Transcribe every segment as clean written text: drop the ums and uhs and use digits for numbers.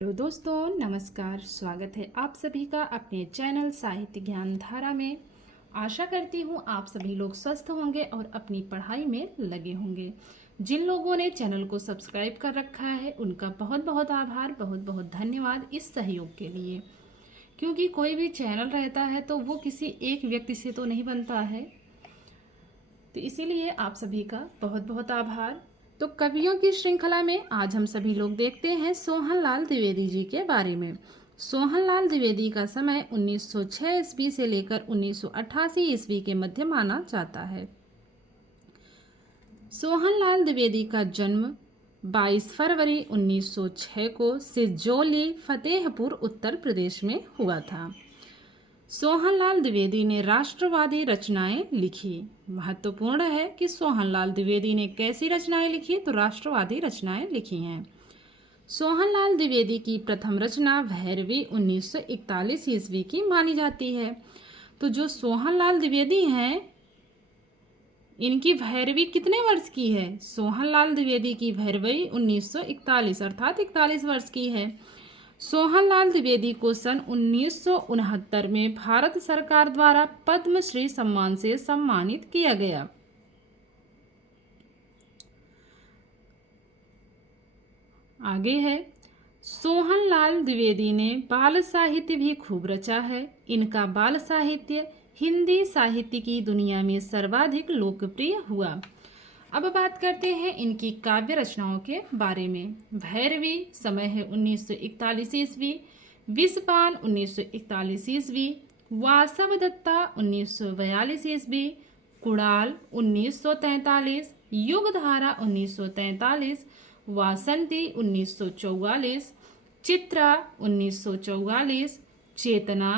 Hello दोस्तों, नमस्कार। स्वागत है आप सभी का अपने चैनल साहित्य ज्ञान धारा में। आशा करती हूँ आप सभी लोग स्वस्थ होंगे और अपनी पढ़ाई में लगे होंगे। जिन लोगों ने चैनल को सब्सक्राइब कर रखा है उनका बहुत बहुत आभार, बहुत बहुत धन्यवाद इस सहयोग के लिए। क्योंकि कोई भी चैनल रहता है तो वो किसी एक व्यक्ति से तो नहीं बनता है, तो इसीलिए आप सभी का बहुत बहुत आभार। तो कवियों की श्रृंखला में आज हम सभी लोग देखते हैं सोहनलाल द्विवेदी जी के बारे में। सोहनलाल द्विवेदी का समय 1906 ईस्वी से लेकर 1988 ईस्वी के मध्य माना जाता है। सोहनलाल द्विवेदी का जन्म 22 फरवरी 1906 को सिजौली, फतेहपुर, उत्तर प्रदेश में हुआ था। सोहनलाल द्विवेदी ने राष्ट्रवादी रचनाएं लिखी। महत्वपूर्ण है कि सोहनलाल द्विवेदी ने कैसी रचनाएं लिखी, तो राष्ट्रवादी रचनाएं लिखी हैं। सोहनलाल द्विवेदी की प्रथम रचना भैरवी 1941 ईस्वी की मानी जाती है। तो जो सोहनलाल द्विवेदी हैं, इनकी भैरवी कितने वर्ष की है? सोहनलाल द्विवेदी की भैरवी 1941 अर्थात 41 वर्ष की है। सोहनलाल द्विवेदी को सन 1969 में भारत सरकार द्वारा पद्मश्री सम्मान से सम्मानित किया गया। आगे है, सोहनलाल द्विवेदी ने बाल साहित्य भी खूब रचा है। इनका बाल साहित्य हिंदी साहित्य की दुनिया में सर्वाधिक लोकप्रिय हुआ। अब बात करते हैं इनकी काव्य रचनाओं के बारे में। भैरवी समय है 1941 ईस्वी, विषपान 1941 ईस्वी, वासवदत्ता 1942 ईस्वी, कुड़ाल 1943, युगधारा 1943, वासंती 1944, चित्रा 1944, चेतना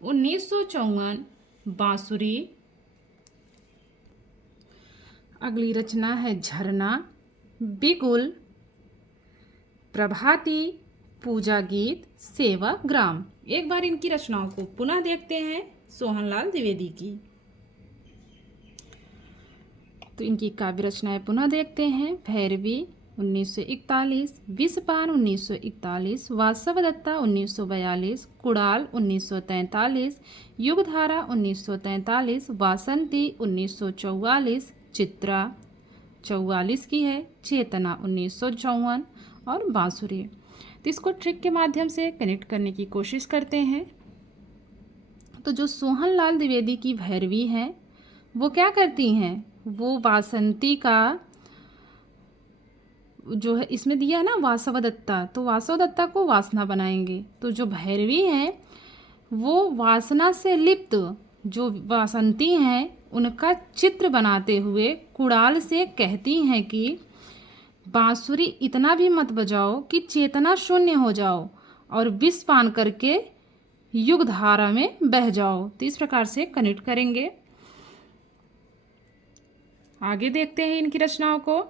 1954, बांसुरी। अगली रचना है झरना, बिगुल, प्रभाती, पूजा गीत, सेवाग्राम। एक बार इनकी रचनाओं को पुनः देखते हैं सोहनलाल द्विवेदी की। तो इनकी काव्य रचनाएं पुनः देखते हैं। भैरवी 1941, विषपान 1941, वासवदत्ता 1942, कुड़ाल 1943, युगधारा 1943, वासंती 1944, चित्रा 44 की है, चेतना 1954 और बांसुरी। तो इसको ट्रिक के माध्यम से कनेक्ट करने की कोशिश करते हैं। तो जो सोहनलाल द्विवेदी की भैरवी हैं वो क्या करती हैं? वो वासंती का जो है इसमें दिया है ना वासवदत्ता, तो वासवदत्ता को वासना बनाएंगे। तो जो भैरवी हैं वो वासना से लिप्त जो वासंती हैं उनका चित्र बनाते हुए कुड़ाल से कहती हैं कि बांसुरी इतना भी मत बजाओ कि चेतना शून्य हो जाओ और विष पान करके युग धारा में बह जाओ। तो इस प्रकार से कनेक्ट करेंगे। आगे देखते हैं इनकी रचनाओं को।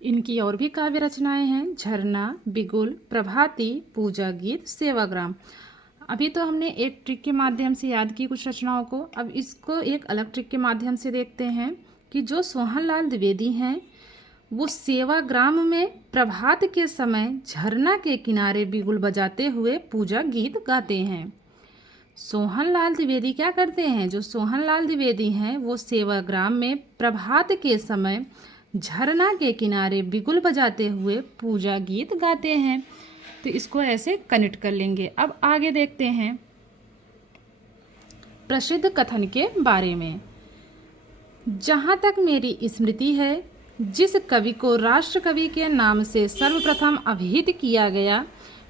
इनकी और भी काव्य रचनाएं हैं, झरना, बिगुल, प्रभाती, पूजा गीत, सेवाग्राम। अभी तो हमने एक ट्रिक के माध्यम से याद की कुछ रचनाओं को, अब इसको एक अलग ट्रिक के माध्यम से देखते हैं कि जो सोहनलाल द्विवेदी हैं वो सेवाग्राम में प्रभात के समय झरना के किनारे बिगुल बजाते हुए पूजा गीत गाते हैं। सोहनलाल द्विवेदी क्या करते हैं? जो सोहनलाल द्विवेदी हैं वो सेवाग्राम में प्रभात के समय झरना के किनारे बिगुल बजाते हुए पूजा गीत गाते हैं। तो इसको ऐसे कनेक्ट कर लेंगे। अब आगे देखते हैं प्रसिद्ध कथन के बारे में। जहाँ तक मेरी स्मृति है, जिस कवि को राष्ट्रकवि के नाम से सर्वप्रथम अभिहित किया गया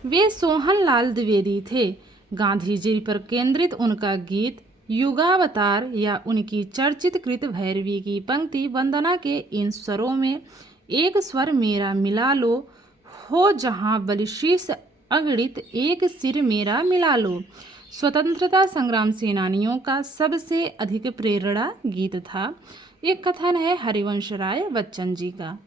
वे सोहनलाल द्विवेदी थे। गांधी जी पर केंद्रित उनका गीत युगावतार या उनकी चर्चित कृत भैरवी की पंक्ति वंदना के इन स्वरों में एक स्वर मेरा मिला लो, हो जहाँ बलिशीष अगणित एक सिर मेरा मिला लो, स्वतंत्रता संग्राम सेनानियों का सबसे अधिक प्रेरणा गीत था। एक कथन है हरिवंश राय बच्चन जी का।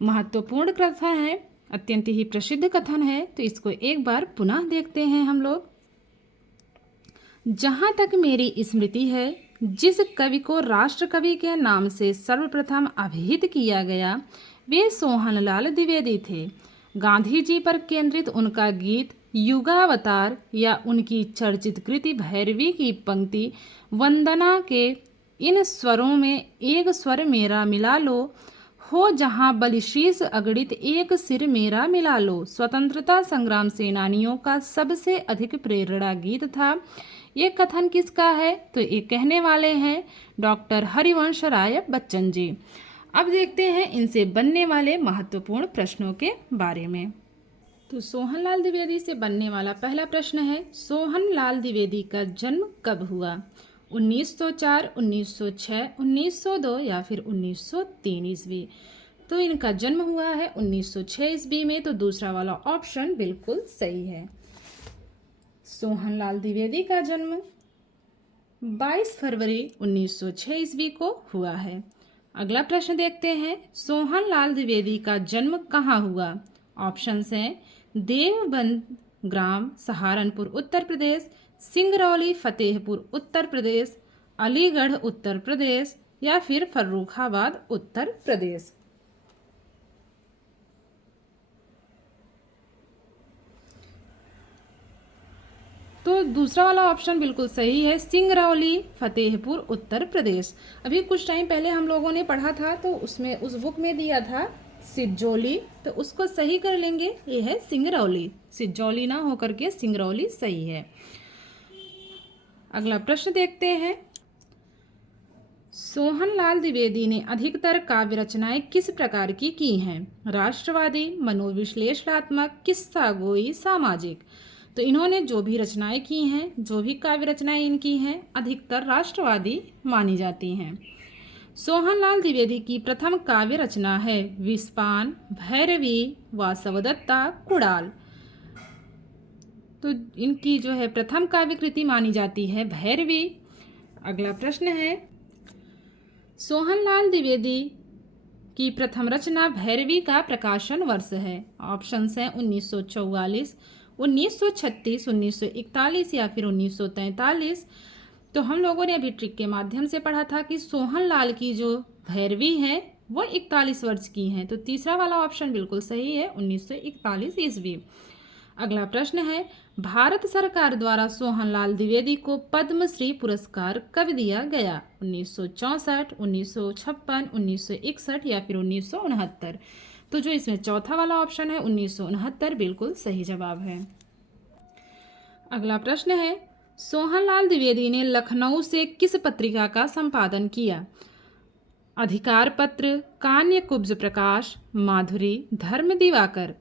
महत्वपूर्ण कथन है, अत्यंत ही प्रसिद्ध कथन है। तो इसको एक बार पुनः देखते हैं हम लोग। जहाँ तक मेरी स्मृति है, जिस कवि को राष्ट्रकवि के नाम से सर्वप्रथम अभिहित किया गया वे सोहनलाल द्विवेदी थे। गांधी जी पर केंद्रित उनका गीत युगावतार या उनकी चर्चित कृति भैरवी की पंक्ति वंदना के इन स्वरों में एक स्वर मेरा मिला लो, हो जहाँ बलिशीस अगणित एक सिर मेरा मिला लो, स्वतंत्रता संग्राम सेनानियों का सबसे अधिक प्रेरणा गीत था। ये कथन किसका है? तो ये कहने वाले हैं डॉक्टर हरिवंश राय बच्चन जी। अब देखते हैं इनसे बनने वाले महत्वपूर्ण प्रश्नों के बारे में। तो सोहनलाल द्विवेदी से बनने वाला पहला प्रश्न है, सोहनलाल द्विवेदी का जन्म कब हुआ? 1904, 1906, 1902 या फिर 1903 ईस्वी? तो इनका जन्म हुआ है 1906 ईस्वी में, तो दूसरा वाला ऑप्शन बिल्कुल सही है। सोहनलाल द्विवेदी का जन्म 22 फरवरी 1906 ईस्वी को हुआ है। अगला प्रश्न देखते हैं, सोहनलाल द्विवेदी का जन्म कहाँ हुआ? ऑप्शंस हैं देवबंद ग्राम सहारनपुर उत्तर प्रदेश, सिंगरौली फतेहपुर उत्तर प्रदेश, अलीगढ़ उत्तर प्रदेश या फिर फर्रुखाबाद उत्तर प्रदेश। तो दूसरा वाला ऑप्शन बिल्कुल सही है, सिंगरौली फतेहपुर उत्तर प्रदेश। अभी कुछ टाइम पहले हम लोगों ने पढ़ा था तो उसमें उस बुक में दिया था सिजौली, तो उसको सही कर लेंगे, ये है सिंगरौली, सिजौली ना होकर के सिंगरौली सही है। अगला प्रश्न देखते हैं, सोहनलाल द्विवेदी ने अधिकतर काव्य रचनाएं किस प्रकार की हैं? राष्ट्रवादी, मनोविश्लेषणात्मक, किस्सागोई, सामाजिक? तो इन्होंने जो भी रचनाएं की हैं, जो भी काव्य रचनाएं इनकी हैं, अधिकतर राष्ट्रवादी मानी जाती हैं। सोहनलाल द्विवेदी की प्रथम काव्य रचना है विस्पान, भैरवी, वासवदत्ता, कुड़ाल। तो इनकी जो है प्रथम काव्य कृति मानी जाती है भैरवी। अगला प्रश्न है, सोहनलाल द्विवेदी की प्रथम रचना भैरवी का प्रकाशन वर्ष है? ऑप्शंस हैं 1944, 1936, 1941 या फिर 1943। तो हम लोगों ने अभी ट्रिक के माध्यम से पढ़ा था कि सोहनलाल की जो भैरवी है वो 41 वर्ष की हैं, तो तीसरा वाला ऑप्शन बिल्कुल सही है, 1941 ईस्वी। अगला प्रश्न है, भारत सरकार द्वारा सोहनलाल द्विवेदी को पद्मश्री पुरस्कार कब दिया गया? 1964, 1956, 1961 या फिर 1969? तो जो इसमें चौथा वाला ऑप्शन है 1969 बिल्कुल सही जवाब है। अगला प्रश्न है, सोहनलाल द्विवेदी ने लखनऊ से किस पत्रिका का संपादन किया? अधिकार पत्र, कान्य कुब्ज प्रकाश, माधुरी, धर्म दिवाकर?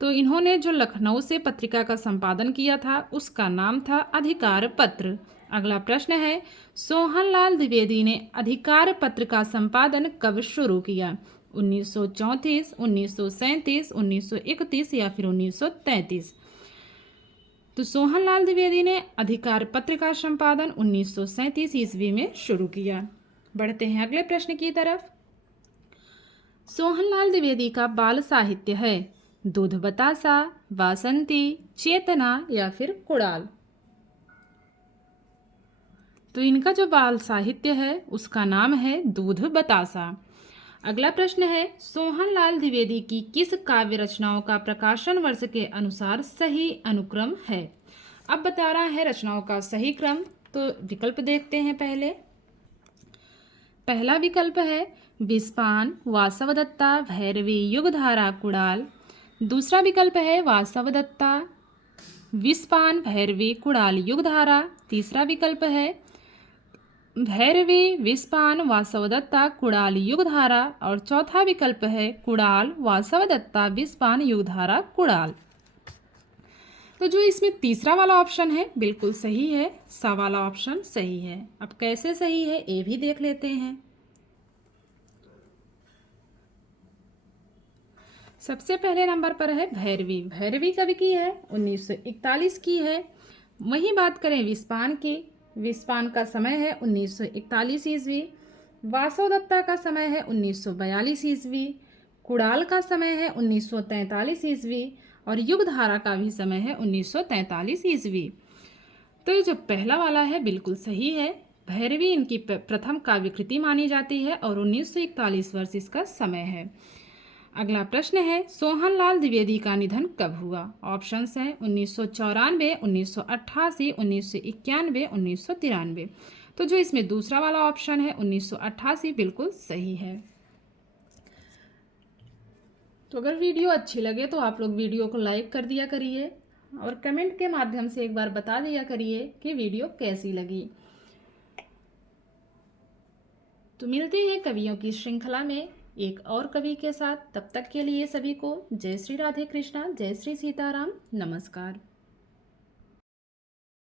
तो इन्होंने जो लखनऊ से पत्रिका का संपादन किया था उसका नाम था अधिकार पत्र। अगला प्रश्न है, सोहनलाल द्विवेदी ने अधिकार पत्र का संपादन कब शुरू किया? 1934, 1937, 1931 या फिर 1933? तो सोहनलाल द्विवेदी ने अधिकार पत्र का संपादन 1937 ईस्वी में शुरू किया। बढ़ते हैं अगले प्रश्न की तरफ। सोहनलाल द्विवेदी का बाल साहित्य है दूध बतासा, वासंती, चेतना या फिर कुड़ाल? तो इनका जो बाल साहित्य है उसका नाम है दूध बतासा। अगला प्रश्न है, सोहनलाल द्विवेदी की किस काव्य रचनाओं का प्रकाशन वर्ष के अनुसार सही अनुक्रम है? अब बता रहा है रचनाओं का सही क्रम, तो विकल्प देखते हैं पहले। पहला विकल्प है विस्पान, वासवदत्ता, भैरवी, युगधारा, कुड़ाल। दूसरा विकल्प है वासवदत्ता, विस्पान, भैरवी, कुड़ाल, युगधारा। तीसरा विकल्प है भैरवी, विस्पान, वासवदत्ता, कुड़ाल, युगधारा। और चौथा विकल्प है कुड़ाल, वासवदत्ता, विस्पान, युगधारा, कुड़ाल। तो जो इसमें तीसरा वाला ऑप्शन है बिल्कुल सही है, सा वाला ऑप्शन सही है। अब कैसे सही है ये भी देख लेते हैं। सबसे पहले नंबर पर है भैरवी। भैरवी कब की है? 1941 की है। वहीं बात करें विस्पान की, विस्पान का समय है 1941 ईस्वी। वासवदत्ता का समय है 1942 ईस्वी। कुड़ाल का समय है 1943 ईस्वी। और युगधारा का भी समय है 1943 ईस्वी। तो ये जो पहला वाला है बिल्कुल सही है। भैरवी इनकी प्रथम काव्य कृति मानी जाती है और 1941 वर्ष इसका समय है। अगला प्रश्न है, सोहनलाल द्विवेदी का निधन कब हुआ? ऑप्शंस हैं 1994, 1988, 1991, 1993। तो जो इसमें दूसरा वाला ऑप्शन है 1988 बिल्कुल सही है। तो अगर वीडियो अच्छी लगे तो आप लोग वीडियो को लाइक कर दिया करिए और कमेंट के माध्यम से एक बार बता दिया करिए कि वीडियो कैसी लगी। तो मिलते हैं कवियों की श्रृंखला में एक और कवि के साथ। तब तक के लिए सभी को जय श्री राधे कृष्णा, जय श्री सीताराम, नमस्कार।